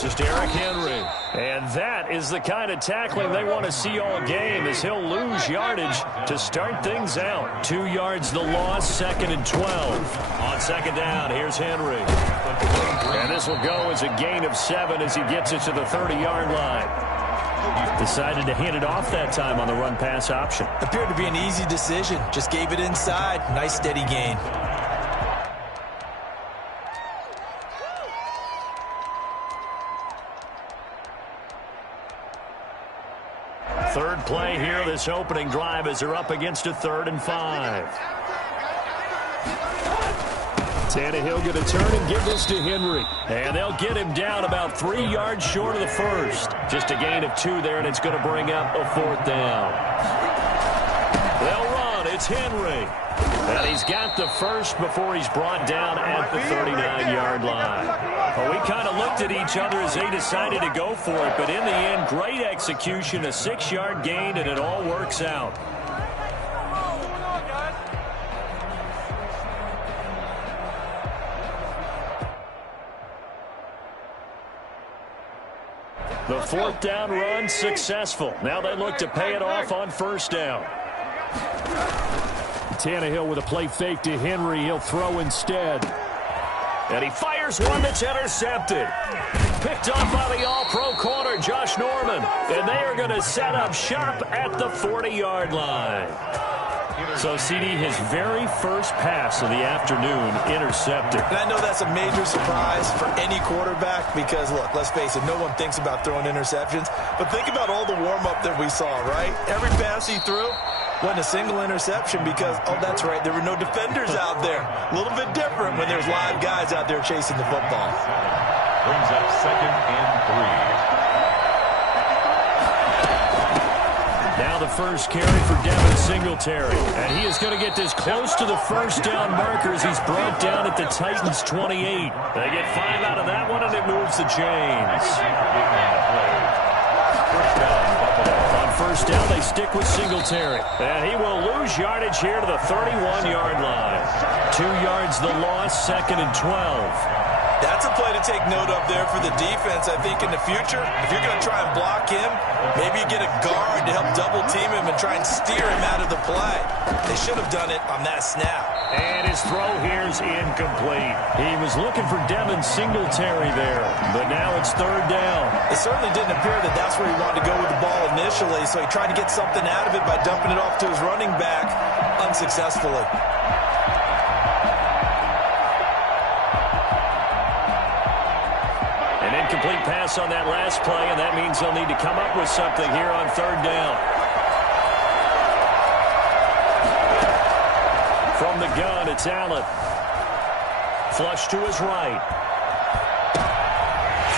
This is Derrick Henry. And that is the kind of tackling they want to see all game, as he'll lose yardage to start things out. 2 yards the loss, 2nd and 12. On second down, here's Henry. And this will go as a gain of 7 as he gets it to the 30-yard line. Decided to hand it off that time on the run-pass option. Appeared to be an easy decision. Just gave it inside. Nice steady gain. Third play here, this opening drive, as they're up against a 3rd and 5. Tannehill going to turn and give this to Henry. And they'll get him down about 3 yards short of the first. Just a gain of 2 there, and it's going to bring up a 4th down. They'll run. It's Henry. And he's got the first before he's brought down at the 39-yard line. Well, we kind of looked at each other as they decided to go for it, but in the end, great execution, a 6-yard gain, and it all works out. The 4th down run successful. Now they look to pay it off on 1st down. Tannehill with a play fake to Henry. He'll throw instead. And he fires one that's intercepted. Picked up by the all-pro corner, Josh Norman. And they are going to set up shop at the 40-yard line. So, CD, his very first pass of the afternoon intercepted. And I know that's a major surprise for any quarterback because, look, let's face it, no one thinks about throwing interceptions. But think about all the warm-up that we saw, right? Every pass he threw wasn't a single interception because, oh, that's right, there were no defenders out there. A little bit different when there's live guys out there chasing the football. Brings up 2nd and 3. Now the first carry for Devin Singletary. And he is going to get this close to the 1st down markers. He's brought down at the Titans' 28. They get 5 out of that one, and it moves the chains. On 1st down, they stick with Singletary. And he will lose yardage here to the 31-yard line. 2 yards the loss, 2nd and 12. That's a play to take note of there for the defense. I think in the future, if you're going to try and block him, maybe you get a guard to help double-team him and try and steer him out of the play. They should have done it on that snap. And his throw here is incomplete. He was looking for Devin Singletary there, but now it's 3rd down. It certainly didn't appear that that's where he wanted to go with the ball initially, so he tried to get something out of it by dumping it off to his running back unsuccessfully. Complete pass on that last play, and that means they'll need to come up with something here on 3rd down. From the gun, it's Allen. Flush to his right.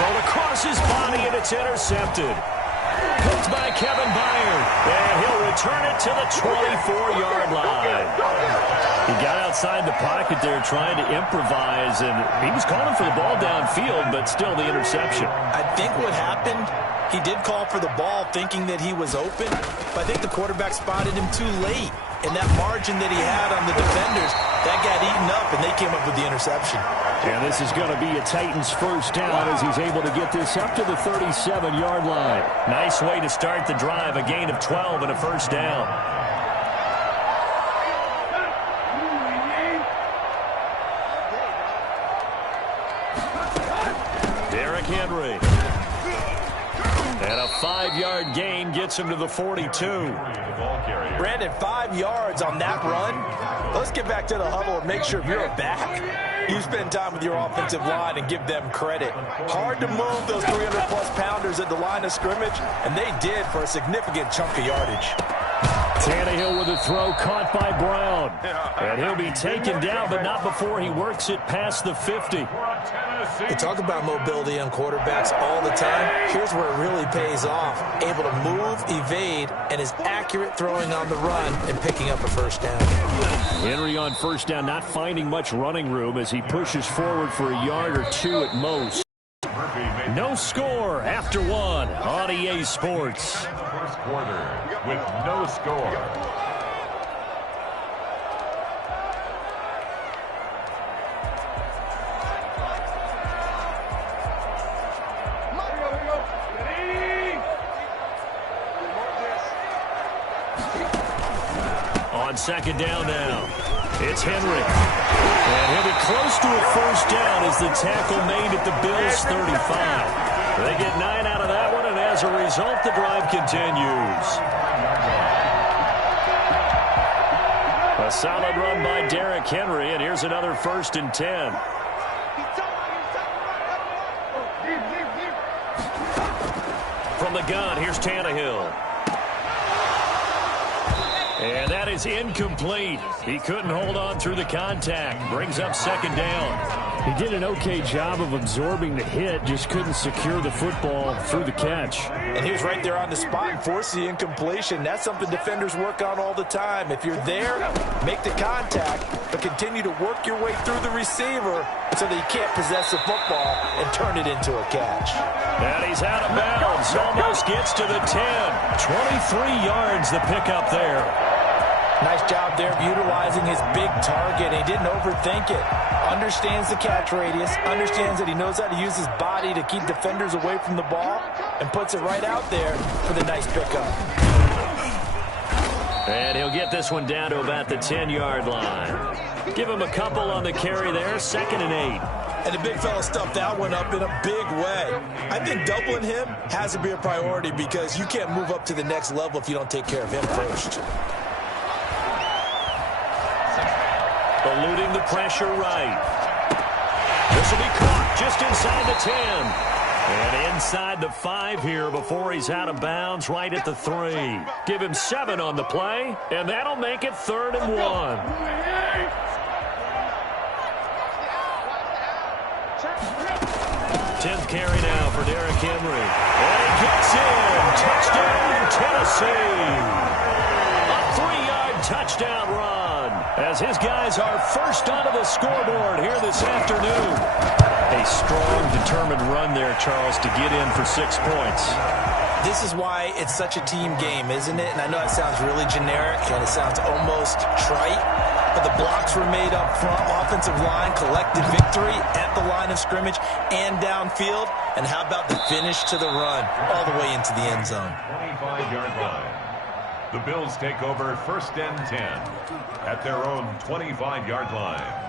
Thrown across his body, and it's intercepted. Picked by Kevin Byard, and he'll return it to the 24-yard line. He got outside the pocket there trying to improvise, and he was calling for the ball downfield, but still the interception. I think what happened, he did call for the ball thinking that he was open, but I think the quarterback spotted him too late. And that margin that he had on the defenders, that got eaten up, and they came up with the interception. And this is going to be a Titans 1st down as he's able to get this up to the 37-yard line. Nice way to start the drive, a gain of 12 and a 1st down. Derrick Henry. And a 5-yard gain gets him to the 42. Brandon, 5 yards on that run. Let's get back to the huddle and make sure if you're a back, you spend time with your offensive line and give them credit. Hard to move those 300-plus pounders at the line of scrimmage, and they did for a significant chunk of yardage. Tannehill with a throw caught by Brown. And he'll be taken down, but not before he works it past the 50. We talk about mobility on quarterbacks all the time. Here's where it really pays off. Able to move, evade, and is accurate throwing on the run and picking up a 1st down. Henry on 1st down, not finding much running room as he pushes forward for a yard or 2 at most. No score after 1 on EA Sports. First quarter with no score. On second down now, it's Henry. And he'll be close to a first down as the tackle made at the Bills' 35. They get 9 out of that one, and as a result, the drive continues. A solid run by Derrick Henry, and here's another 1st and 10. From the gun, here's Tannehill. And that is incomplete. He couldn't hold on through the contact. Brings up second down. He did an okay job of absorbing the hit, just couldn't secure the football through the catch. And he was right there on the spot and forced the incompletion. That's something defenders work on all the time. If you're there, make the contact, but continue to work your way through the receiver so that you can't possess the football and turn it into a catch. And he's out of bounds. Almost gets to the 10. 23 yards the pickup there. Nice job there of utilizing his big target. He didn't overthink it. Understands the catch radius. Understands that he knows how to use his body to keep defenders away from the ball. And puts it right out there for the nice pickup. And he'll get this one down to about the 10-yard line. Give him a couple on the carry there. 2nd and 8. And the big fella stuffed that one up in a big way. I think doubling him has to be a priority because you can't move up to the next level if you don't take care of him first. Eluding the pressure right. This will be caught just inside the 10. And inside the 5 here before he's out of bounds right at the 3. Give him 7 on the play, and that'll make it 3rd and 1. 10th carry now for Derrick Henry. And he gets in. Touchdown, Tennessee. A 3-yard touchdown run as his guys are first onto the scoreboard here this afternoon. A strong, determined run there, Charles, to get in for 6 points. This is why it's such a team game, isn't it? And I know it sounds really generic and it sounds almost trite, but the blocks were made up front. Offensive line collected victory at the line of scrimmage and downfield. And how about the finish to the run all the way into the end zone? 25-yard line. The Bills take over 1st and 10 at their own 25-yard line.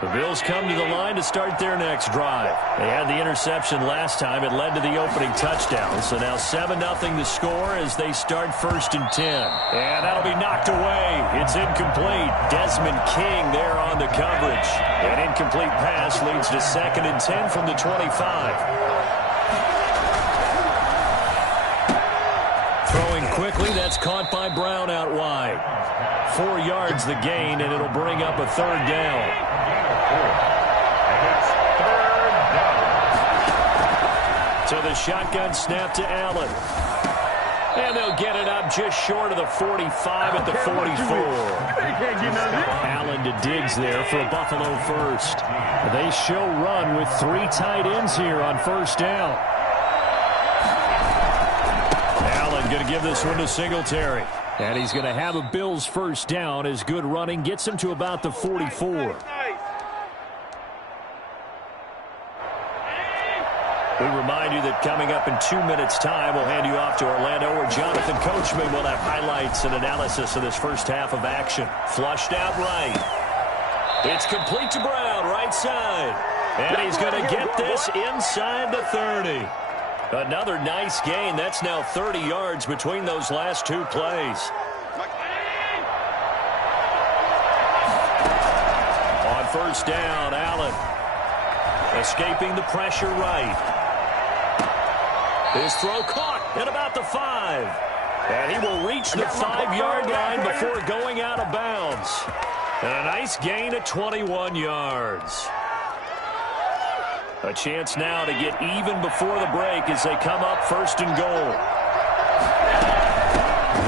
The Bills come to the line to start their next drive. They had the interception last time. It led to the opening touchdown. So now 7-0 the score as they start 1st and 10. And that'll be knocked away. It's incomplete. Desmond King there on the coverage. An incomplete pass leads to 2nd and 10 from the 25. Throwing quickly, that's caught by Brown out wide. 4 yards the gain, and it'll bring up a 3rd down. So the shotgun snap to Allen. And they'll get it up just short of the 45 at the 44. Allen to Diggs there for a Buffalo first. They show run with 3 tight ends here on 1st down. Allen going to give this one to Singletary. And he's going to have a Bills 1st down as good running gets him to about the 44. We remind you that coming up in 2 minutes' time, we'll hand you off to Orlando, where Jonathan Coachman will have highlights and analysis of this first half of action. Flushed out right. It's complete to Brown, right side. And he's going to get this inside the 30. Another nice gain. That's now 30 yards between those last 2 plays. On 1st down, Allen escaping the pressure right. His throw caught at about the 5. And he will reach the 5-yard line before going out of bounds. And a nice gain of 21 yards. A chance now to get even before the break as they come up 1st and goal.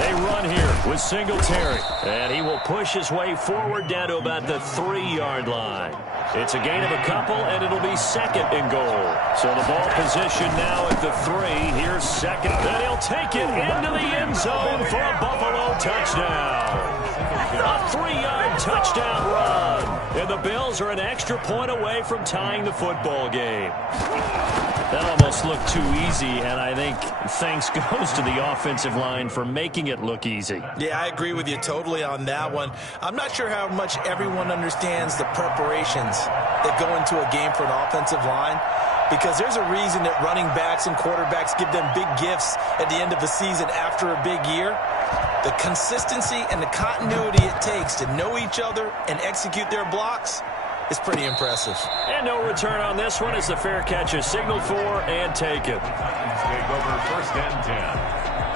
They run here with Singletary. And he will push his way forward down to about the 3-yard line. It's a gain of a couple, and it'll be 2nd and goal. So the ball position now at the 3. Here's 2nd. And he'll take it into the end zone for a Buffalo touchdown. A 3-yard touchdown run. And the Bills are an extra point away from tying the football game. That almost looked too easy, and I think thanks goes to the offensive line for making it look easy. Yeah, I agree with you totally on that one. I'm not sure how much everyone understands the preparations that go into a game for an offensive line, because there's a reason that running backs and quarterbacks give them big gifts at the end of the season after a big year. The consistency and the continuity it takes to know each other and execute their blocks is pretty impressive. And no return on this one as the fair catch is signaled for and taken. Titans take over 1st and 10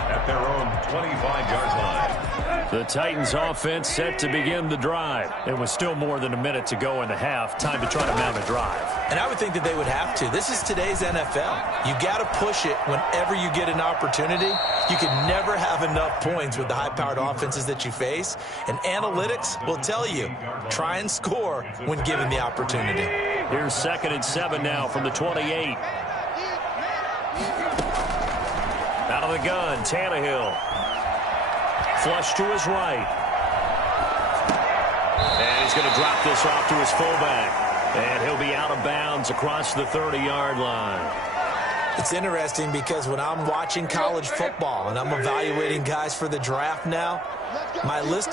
at their own 25-yard line. The Titans offense set to begin the drive. It was still more than a minute to go in the half. Time to try to mount a drive. And I would think that they would have to. This is today's NFL. You got to push it whenever you get an opportunity. You can never have enough points with the high-powered offenses that you face. And analytics will tell you, try and score when given the opportunity. Here's 2nd and 7 now from the 28. Out of the gun, Tannehill. Flush to his right. And he's going to drop this off to his fullback. And he'll be out of bounds across the 30-yard line. It's interesting because when I'm watching college football and I'm evaluating guys for the draft now, my list of